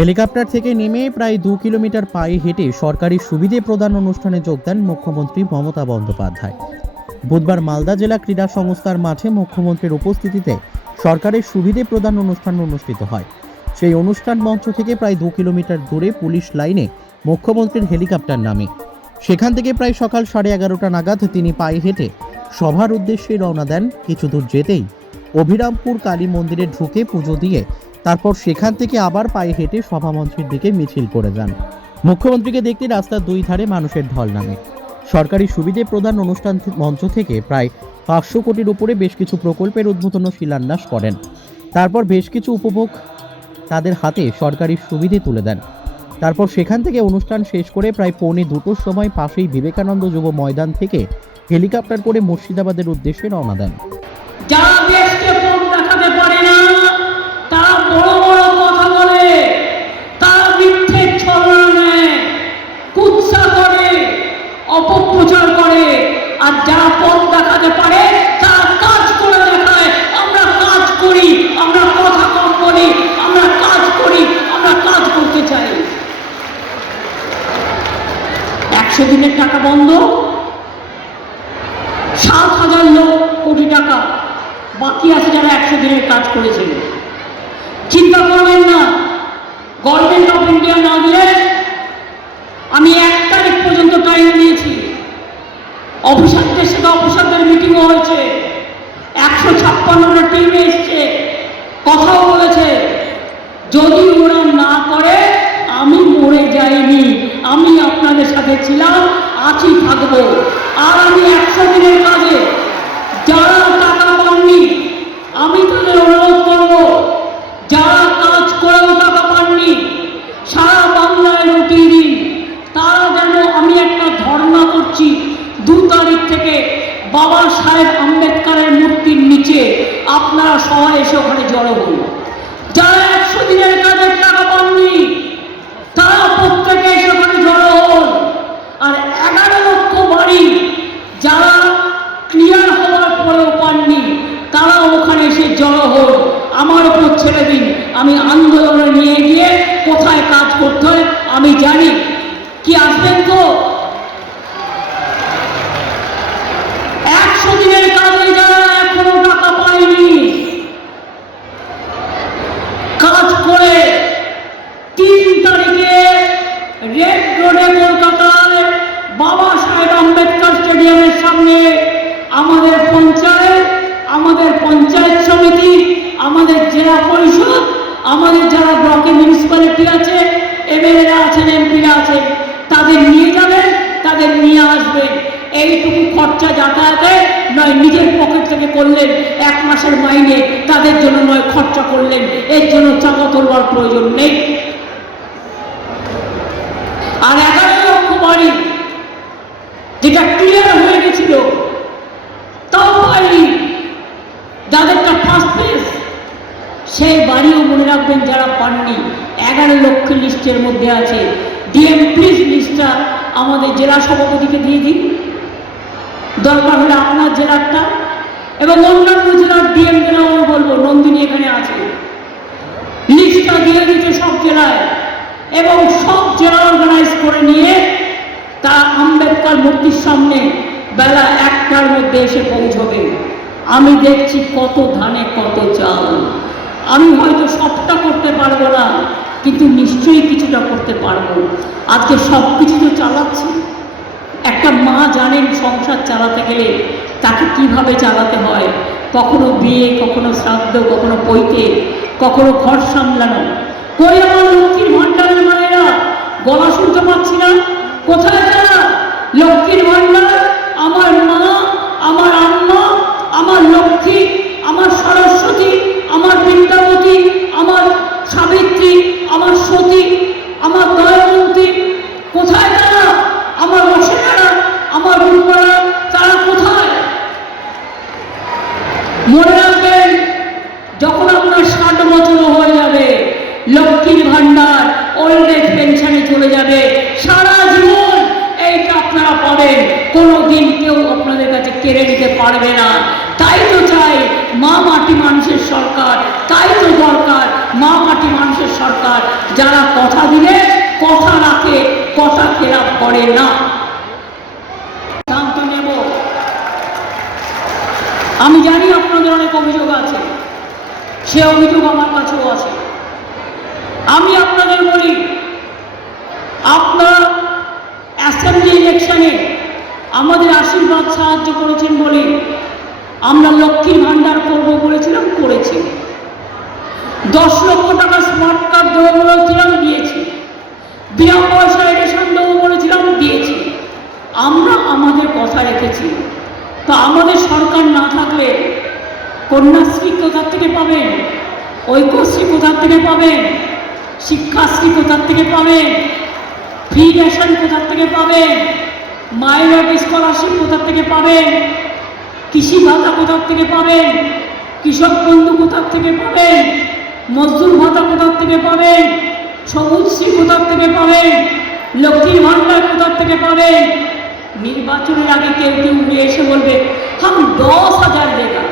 Helicopter থেকে নেমে প্রায় দু কিলোমিটার পায়ে হেঁটে সরকারি সুবিধে প্রদান অনুষ্ঠানে যোগ দেন মুখ্যমন্ত্রী মমতা বন্দ্যোপাধ্যায়। বুধবার মালদা জেলা ক্রীড়া সংস্থার মাঠে মুখ্যমন্ত্রীর উপস্থিতিতে সরকারের সুবিধে প্রদান অনুষ্ঠান অনুষ্ঠিত হয়। সেই অনুষ্ঠান মঞ্চ থেকে প্রায় দু কিলোমিটার দূরে পুলিশ লাইনে মুখ্যমন্ত্রীর হেলিকপ্টার নামে। সেখান থেকে প্রায় সকাল সাড়ে এগারোটা নাগাদ তিনি পায়ে হেঁটে সভার উদ্দেশ্যে রওনা দেন। কিছু দূর যেতেই অভিরামপুর কালী মন্দিরে ঢুকে পুজো দিয়ে তারপর সেখান থেকে আবার পায়ে হেঁটে সভামঞ্চের দিকে মিছিল করে যান। মুখ্যমন্ত্রীকে দেখতে রাস্তার দুই ধারে মানুষের ঢল নামে। সরকারি সুবিধে প্রদান অনুষ্ঠান মঞ্চ থেকে প্রায় পাঁচশো কোটির উপরে বেশ কিছু প্রকল্পের উদ্বোধন ও শিলান্যাস করেন। তারপর বেশ কিছু উপভোগ তাদের হাতে সরকারি সুবিধে তুলে দেন। তারপর সেখান থেকে অনুষ্ঠান শেষ করে প্রায় পৌনে দুটোর সময় পাশেই বিবেকানন্দ যুব ময়দান থেকে হেলিকপ্টার করে মুর্শিদাবাদের উদ্দেশ্যে রওনা দেন যারা দেশকে পথ দেখাতে পারে না তারা বড় বড় কথা বলে তারা মিথ্যে ছলনা নেয় কুৎসা করে অপপ্রচার করে আর যারা পথ দেখাতে পারে, তারা কাজ করে দেখায়। আমরা কাজ করি, আমরা কথা কম বলি, আমরা কাজ করি, আমরা কাজ করতে চাই। একশো দিনের টাকা বন্ধ, সাত হাজার লোক কোটি টাকা। বাকি আছে যারা একশো দিনের কাজ করেছে। চিন্তা করবেন না গভর্নমেন্ট অফ ইন্ডিয়া না দিলে আমি এক তারিখ পর্যন্ত টাইম দিয়েছি অফিসারদের সাথে অফিসারদের মিটিংও হয়েছে একশো ছাপ্পান্নটা টিম এসছে কথাও বলেছে যদি ওরা না করে আমি মরে যাইনি আমি সাথে ছিলাম আছি থাকব। আর আমি একশো দিনের কাজে যারা টাকা পাননি আমি তাদের অনুরোধ করব যারা কাজ করেও টাকা পাননি সারা বাংলায় রুটিয়ে দিন তারা যেন আমি একটা ধর্ণা করছি দু তারিখ থেকে বাবা সাহেব আম্বেদকারের মূর্তির নিচে আপনারা সবাই এসে ওখানে জড়ো হন যারা একশো দিনের কাজের টাকা পাননি তারা প্রত্যেকে এসে ওখানে জড়ো হন আর এগারো লক্ষ বাড়ি যারা ক্লিয়ার হওয়ার পরেও পাননি তারা ওখানে এসে জড়ো হন আমার উপর ছেড়ে দিন আমি আন্দোলনে নিয়ে গিয়ে কোথায় কাজ করতে হয় আমি জানি কি আসবেন তো একশো দিনের কাজে যারা এখনও টাকা পায়নি কাজ করে তিন তারিখে রেড রোডে কলকাতায় বাবা সাহেব আম্বেদকর স্টেডিয়ামের সামনে আমাদের পঞ্চায়েত আমাদের পঞ্চায়েত সমিতি আমাদের জেলা পরিষদ আমাদের যারা ব্লকে মিউনিসিপ্যালিটি আছে এমএলএরা আছেন এমপিরা আছেন তাদের নিয়ে যাবেন তাদের নিয়ে আসবেন এইটুকু খরচা যাতায়াতে নয় নিজের পকেট থেকে করলেন, এক মাসের মাইনে তাদের জন্য নয়, খরচা করলেন। এর জন্য চাপা তোলবার প্রয়োজন নেই। আর এগারো লক্ষ বাড়ি যেটা ক্লিয়ার হয়ে গেছিল, তাও পাইনি। যাদেরটা ফার্স্ট পেস সেই বাড়িও মনে রাখবেন যারা পাননি। এগারো লক্ষ লিস্টের মধ্যে আছে। ডিএম প্লিজ লিস্টটা আমাদের জেলা সভাপতিকে দিয়ে দিন। দরকার হলে আপনার জেলারটা এবং অন্যান্য জেলার ডিএম জেলাও বলব, নন্দিনী এখানে আছে। লিস্টটা দিয়ে দিতে সব জেলায়। এবং সব জেলা অর্গানাইজ করে নিয়ে তা আম্বেদকর মূর্তির সামনে বেলা একটার মধ্যে এসে পৌঁছবে। আমি দেখছি কত ধানে, কত চাল। আমি হয়তো সবটা করতে পারব না, কিন্তু নিশ্চয়ই কিছুটা করতে পারব। আজকে সব কিছু তো চালাচ্ছি। একটা মা জানেন সংসার চালাতে গেলে তাকে কীভাবে চালাতে হয়? কখনো বিয়ে, কখনো শ্রাদ্ধ, কখনো পৈতে, কখনো ঘর সামলানো। কই আমার লক্ষ্মীর ভাণ্ডারের মায়েরা? গলা শুনতে পাচ্ছি না। কোথায় তারা? লক্ষ্মীর ভাণ্ডার আমার আম্মা আমার লক্ষ্মী আমার সরস্বতী আমার বৃন্দাবতী আমার সাবিত্রী আমার সতী আমার দয়াবন্তী কোথায় তারা আমার অসেনারা আমার রূপরা তারা কোথায় মনে রাখবেন, যখন আপনার ষাট বছর হয়ে যাবে, লক্ষ্মীর ভাণ্ডার ওল্ড এজ পেনশনে চলে যাবে, সারা জীবন এইটা আপনারা পাবেন। কোনো দিন কেউ আপনাদের কাছে কেড়ে নিতে পারবে না। তাই তো চাই মা মাটি মানুষের সরকার, তাই তো দরকার মা মাটি মানুষের সরকার, যারা কথা দিলে, কথা রাখে, কথা খেলাপ করে না সিদ্ধান্ত নেব আমি জানি আপনাদের অনেক অভিযোগ আছে। সে অভিযোগ আমার কাছেও আছে। আমি আপনাদের বলি, আপনারা অ্যাসেম্বলি ইলেকশনে আমাদের আশীর্বাদ সাহায্য করেছেন বলে আমরা লক্ষ্মীর ভাণ্ডার করব বলেছিলাম, করেছি। দশ লক্ষ টাকা স্মার্ট কার্ড দেবো বলেছিলাম, দিয়েছি। বিনা পয়সায় রেশন দেবো বলেছিলাম, দিয়েছি। আমরা আমাদের কথা রেখেছি। তো আমাদের সরকার না থাকলে কন্যাশ্রী কোথার থেকে পাবেন ঐক্যশ্রী কোথার থেকে পাবেন শিক্ষাশ্রী কোথার থেকে পাবেন ফ্রি রেশন কোথার থেকে পাবেন মাইনরিটি স্কলারশিপ কোথার থেকে পাবেন কৃষি ভাতা কোথার থেকে পাবেন কৃষক বন্ধু কোথার থেকে পাবেন মজদুর ভাতা কোথার থেকে পাবেন সবুজশ্রী কোথার থেকে পাবেন লক্ষ্মীর ভাণ্ডার কোথার থেকে পাবেন নির্বাচনের আগে কেউ কেউ উড়ে এসে বলবে হাম দশ হাজার দেগা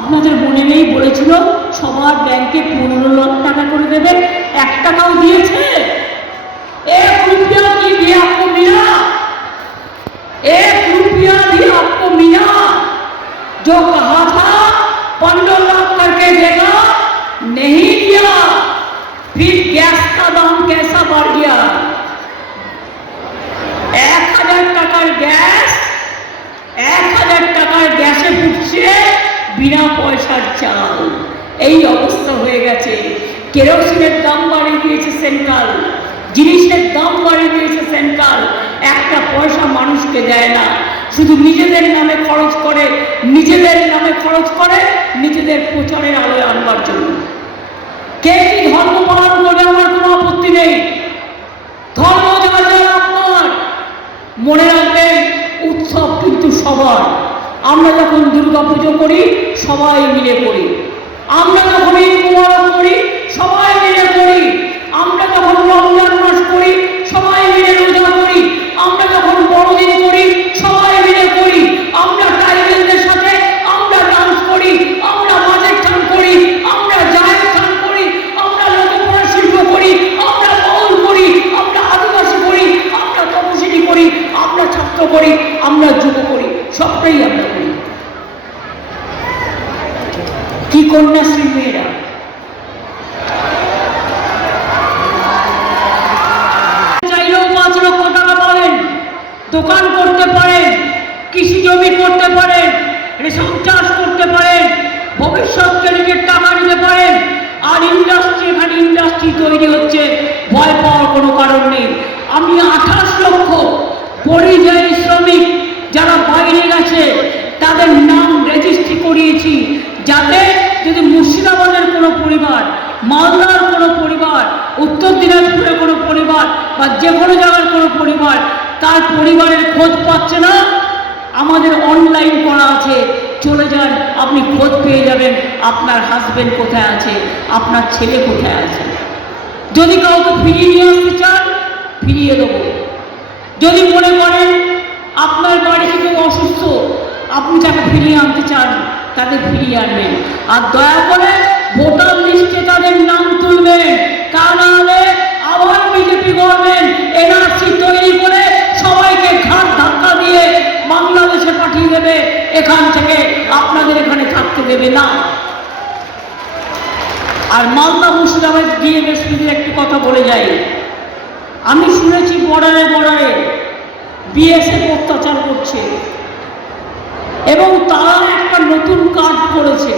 আপনাদের মনে নেই বলেছিল সবার ব্যাংকে পনেরো লাখ টাকা করে দেবে এক টাকাও দিয়েছে एक रुपया की भी आपको मिला एक रुपया भी आपको मिला जो कहा था পয়সার চাল এই অবস্থা হয়ে গেছে। কেরোসিনের দাম বাড়িয়ে দিয়েছে সেন্ট্রাল। জিনিসের দাম বাড়িয়ে দিয়েছে সেন্ট্রাল। একটা পয়সা মানুষকে দেয় না। শুধু নিজেদের নামে খরচ করে, নিজেদের নামে খরচ করে, নিজেদের প্রচারের আলোয় আনবার জন্য। কে কি ধর্ম পালন করে আমার কোনো আপত্তি নেই। ধর্ম আপনার। মনে রাখবেন, উৎসব কিন্তু সবার। আমরা যখন দুর্গা পুজো করি সবাই মিলে পড়ি আমরা যখন ঈদ মুবারক করি সবাই মিলে পড়ি আমরা যখন রমজান মাস করি সবাই মিলে রোজা করি আমরা যখন বড়দিন করি সবাই মিলে করি আমরা ট্রাইবেলদের সাথে আমরা ডান্স করি আমরা বাজেট টান করি আমরা জায়ের টান করি আমরা লোকপড়া শিল্প করি আমরা বাউল করি আমরা আদিবাসী করি আমরা তপশিলি করি আমরা ছাত্র করি আমরা যুব করি সবটাই আমরা করি কি কন্যাশ্রী মেয়েরা চাইলেও পাঁচ লক্ষ টাকা পাবেন দোকান করতে পারেন জমি করতে পারেন রেশন চাষ করতে পারেন ভবিষ্যৎকে নিজের টাকা নিতে পারেন আর ইন্ডাস্ট্রি এখানে ইন্ডাস্ট্রি তৈরি হচ্ছে, ভয় পাওয়ার কোনো কারণ নেই। আমি আঠাশ লক্ষ পরিযায়ী শ্রমিক যারা বাইরে গেছে, তাদের নাম রেজিস্ট্রি করিয়েছি, যাতে যদি মুর্শিদাবাদের কোনো পরিবার, মালদার কোনো পরিবার, উত্তর দিনাজপুরের কোনো পরিবার, বা যে কোনো জায়গার কোনো পরিবার, তার পরিবারের খোঁজ পাচ্ছে না আমাদের অনলাইন করা আছে। চলে যান, আপনি খোঁজ পেয়ে যাবেন আপনার হাজবেন্ড কোথায় আছে, আপনার ছেলে কোথায় আছে। যদি কাউকে ফিরিয়ে নিয়ে আসতে চান, ফিরিয়ে দেবো। যদি মনে করেন আপনার বাড়িতে কেউ অসুস্থ, আপনি যাকে ফিরিয়ে আনতে চান, তাকে ফিরিয়ে আনবেন। আর দয়া করে ভোটার লিস্টে তাদের নাম তুলবেন। তা না হলে আবার বিজেপি গভর্নমেন্ট এনআরসি তৈরি করে সবাইকে ঘাট ধাক্কা দিয়ে বাংলাদেশে পাঠিয়ে দেবে এখান থেকে আপনাদের এখানে থাকতে দেবে না। আর মালদা মুর্শিদাবাদ গিয়ে বেসপিদের একটি কথা বলে যাই। আমি শুনেছি বর্ডারে বর্ডারে বিএসএফ অত্যাচার করছে। এবং তারা একটা নতুন কার্ড করেছে।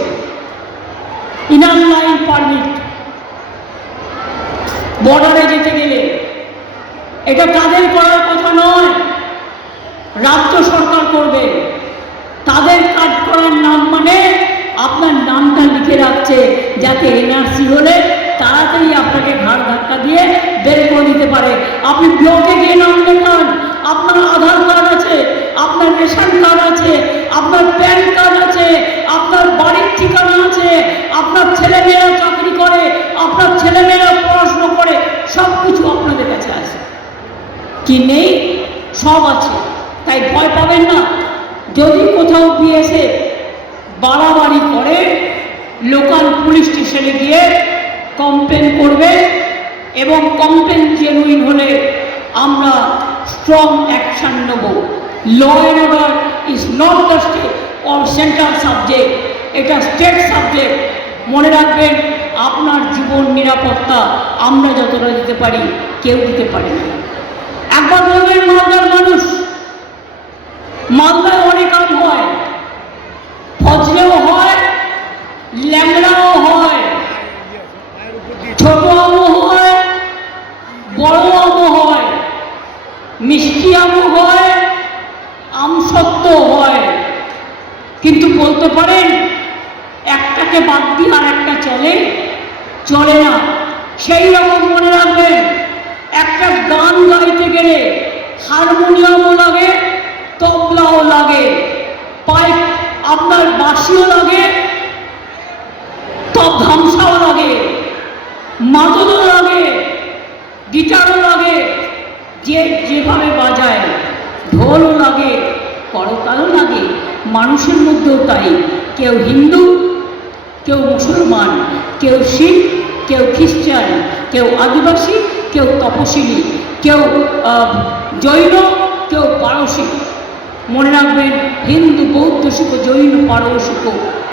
ইনার লাইন পারমিট বর্ডারে যেতে গেলে। এটা তাদের করার কথা নয়। রাজ্য সরকার করবে। তাদের কাজ করার নাম মানে আপনার নামটা লিখে রাখছে যাতে এনআরসি হলে তাড়াতাড়ি আপনাকে ঘাড় ধাক্কা দিয়ে বের করে দিতে পারে। আপনি ব্লকে গিয়ে নাম লেখান। আপনার আধার কার্ড আছে, আপনার রেশন কার্ড আছে, আপনার প্যান কার্ড আছে, আপনার বাড়ির ঠিকানা আছে, আপনার ছেলেমেয়েরা চাকরি করে, আপনার ছেলেমেয়েরা পড়াশুনো করে সব কিছু আপনাদের কাছে আছে। কি নেই? সব আছে। তাই ভয় পাবেন না। স্টেশনে গিয়ে কমপ্লেন করবে এবং কমপ্লেন জেনুইন হলে আমরা স্ট্রং অ্যাকশন নেব। Law and order is not the state or central subject এটা স্টেট সাবজেক্ট মনে রাখবেন, আপনার জীবন নিরাপত্তা আমরা যতটা দিতে পারি, কেউ দিতে পারে না। একবার বলবেন মালদার মানুষ, মালদায় অনেক আম হয়, ফজলেও হয় ল্যাংড়াও আমও হয় আমসত্ব হয়। কিন্তু বলতে পারেন, একটাকে বাদ দিয়ে আর একটা চলে? চলে না। সেই রকম মনে রাখবেন, একটা গান গাইতে গেলে হারমোনিয়ামও লাগে, তবলাও লাগে। পাইপ আপনার বাঁশিও লাগে, তব ধামসাও লাগে। মাদলও লাগে, গিটারও লাগে। যে ঢোলও লাগে করতালও লাগে মানুষের মধ্যেও তাই। কেউ হিন্দু, কেউ মুসলমান, কেউ শিখ, কেউ খ্রিস্টান, কেউ আদিবাসী, কেউ তপশিলি, কেউ জৈন, কেউ পারসিক মনে রাখবেন, হিন্দু, বৌদ্ধ, শিখ, জৈন পারসিক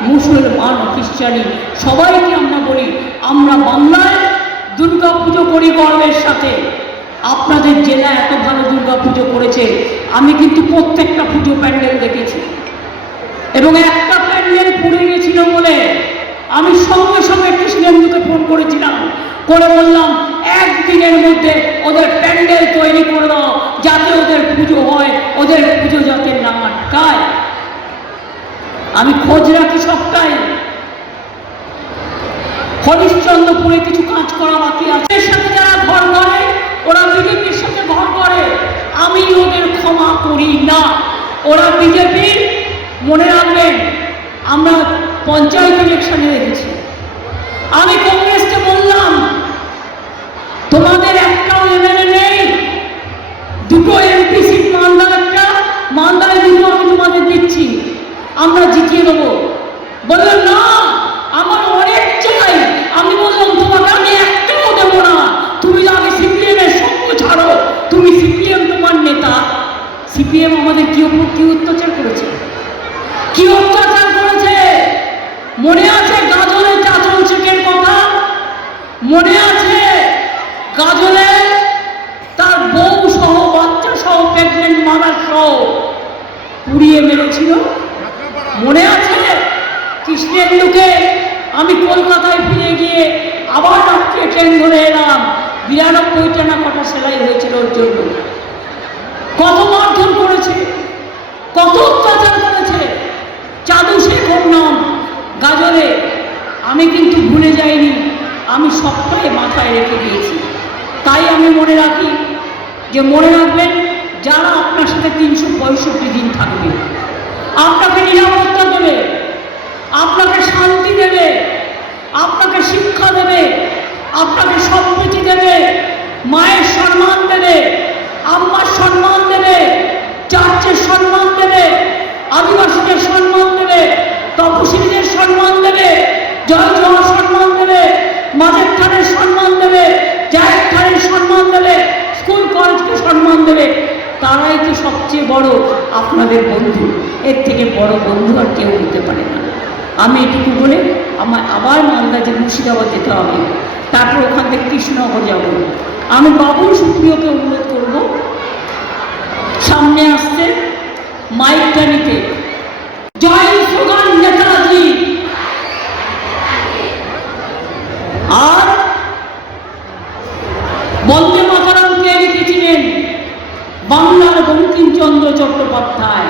মুসলমান, খ্রিস্টানি, সবাইকে আমরা বলি, আমরা বাংলায় দুর্গা পুজো করি গর্বের সাথে। আপনাদের জেলা এত ভালো দুর্গা পুজো করেছে, আমি কিন্তু প্রত্যেকটা পুজো প্যান্ডেল দেখেছি। এবং একটা প্যান্ডেল পুড়ে গেছিল বলে আমি সঙ্গে সঙ্গে কৃষ্ণেন্দুকে ফোন করেছিলাম। করে বললাম, একদিনের মধ্যে ওদের প্যান্ডেল তৈরি করে দাও, যাতে ওদের পুজো হয়, ওদের পুজো যাতে না আটকায়। আমি খোঁজ রাখি সবটাই। হরিশ্চন্দ্রপুরে কিছু কাজ করা বাকি আছে। সাথে যারা ঘর করে ওরা বিজেপির সাথে ঘর করে। আমি ওদের ক্ষমা করি না। ওরা বিজেপির, মনে রাখবেন, আমরা পঞ্চায়েত ইলেকশনে দেখেছি। আমি কংগ্রেসকে বললাম, তোমাদের একটাও এমএলএ নেই। দুটো এমপি সিট মালদার একটা মালদায় দুটো আমি তোমাদের দিচ্ছি। আমরা জিতিয়ে দেবো। বলল না আমার অনেক চাই আমি বললাম তোমাকে আমি একটাও দেবো না তুমি আগে সিপিএম এর সঙ্গ ছাড়ো তুমি সিপিএম তোমার নেতা সিপিএম আমাদের কি উপর কি অত্যাচার করেছে? কি অত্যাচার করেছে? মনে আছে গাজলের চাচল শেখের কথা? মনে আছে গাজলে তার বউ সহ, বাচ্চা সহ প্রেগনেন্ট মাদার সহ পুড়িয়ে মেরেছিল? মনে আছে কৃষ্ণেন্দুকে আমি কলকাতায় ফিরে গিয়ে আবার রাত্রে ট্রেন ধরে এলাম। বিরানব্বইটা না কটা সেলাই হয়েছিল ওর জন্য। কত কত অত্যাচার করেছে? চাদু শেখর নাম? গাজরে। আমি কিন্তু ভুলে যাইনি, আমি সবটাই মাথায় রেখে দিয়েছি। তাই আমি মনে রাখি যে, মনে রাখবেন, যারা আপনার সাথে তিনশো পঁয়ষট্টি দিন থাকবে, আপনাকে নিরাপত্তা দেবে, আপনাকে শান্তি আমি এটুকু বলে আমার আবার মালদা যে মুর্শিদাবাদ যেতে হবে। তারপর ওখান থেকে কৃষ্ণনগর যাব। আমি বাবুল সুপ্রিয়কে অনুরোধ করব, সামনে আসতে মাইকধানিতে জয় সুগান নেতাজি। আর বন্দে মাতারামকে লিখেছিলেন বাংলার বঙ্কিমচন্দ্র চট্টোপাধ্যায়।